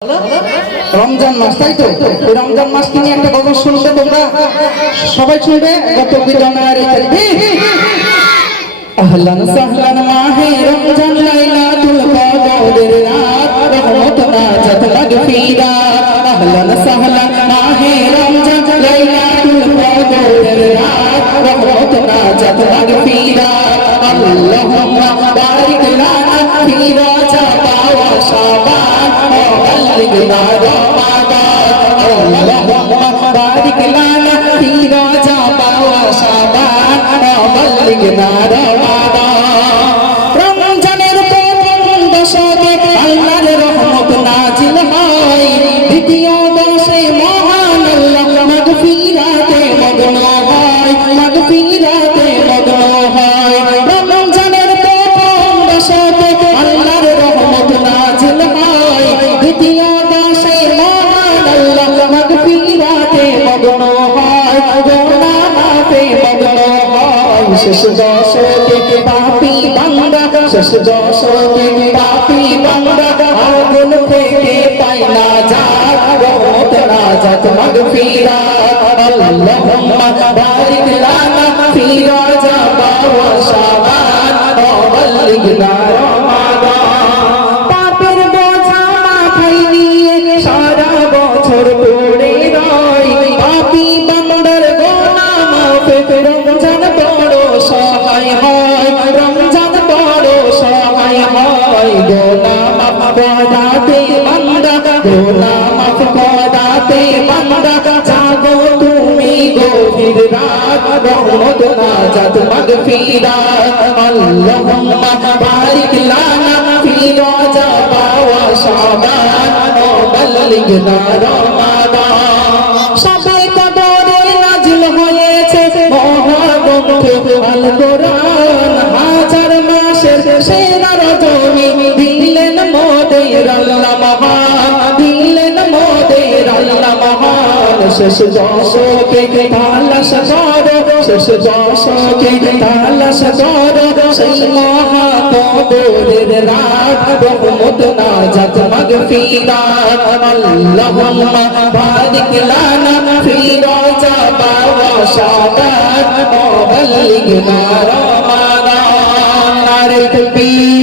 রমজান মাস, তাই তো? এই রমজান মাসকে নিয়ে একটা কথা শুনবে তোমরা সবাই, শুনবে। গত জানুয়ারি তারিখ আহলান সাহলান মাহে রমজান লাইলাতুল কদরের রাত, রহমত নাজাত মাগফিরাত। আহলান সাহলান মাহে রমজান লাইলাতুল কদরের রাত, রহমত নাজাত মাগফিরাত। আল্লাহুম্মা বারিক লানা ফি রজব ওয়া শাবান ওয়া বাল্লিগনা রমাদান। আল্লাহুম্মা বারিক লানা ফি রজব ওয়া শাবান ওয়া বাল্লিগনা শেষ দশকে পাপী বান্দা, শেষ দশকে পাপী বান্দা আগুন থেকে পায় না যাত, রহমত নাজাত মাগফিরাত। আল্লাহুম্মা বারিক লানা ফি রজব ওয়া শাবান ওয়া বাল্লিগনা রমাদান। পাপের বোঝা মাথায় নিয়ে সারা বছর পড়ে রয়, পাপী বান্দার গুনাহ মাফ রমজান বড় সহায় হয়, রমজান বড় সহায় হয়। গুনাহ মাফ করাতে বান্দা, গুনাহ মাফ করাতে বান্দা, জাগো তুমি গভীর রাত, রহমত নাজাত মাগফিরাত। আল্লাহুম্মা বারিক লানা ফি রজব ওয়া শাবান ওয়া বাল্লিগনা রমাদান। সবে কদরে নাজিল হয়েছে মহাগ্রন্থ আল কোরআন, হাজার মাসের সেরা রজনী দিলেন মোদের আল্লাহ মহান, দিলেন মোদের আল্লাহ মহান। শেষ দশকে তালাশ করো, শেষ দশকে তালাশ করো সেই মহাকদরের রাত, রহমত নাজাত মাগফিরাত। আল্লাহুম্মা বারিক লানা ফি রজব ওয়া শাবান ওয়া বাল্লিগনা রমাদান। নারে তাকবীর।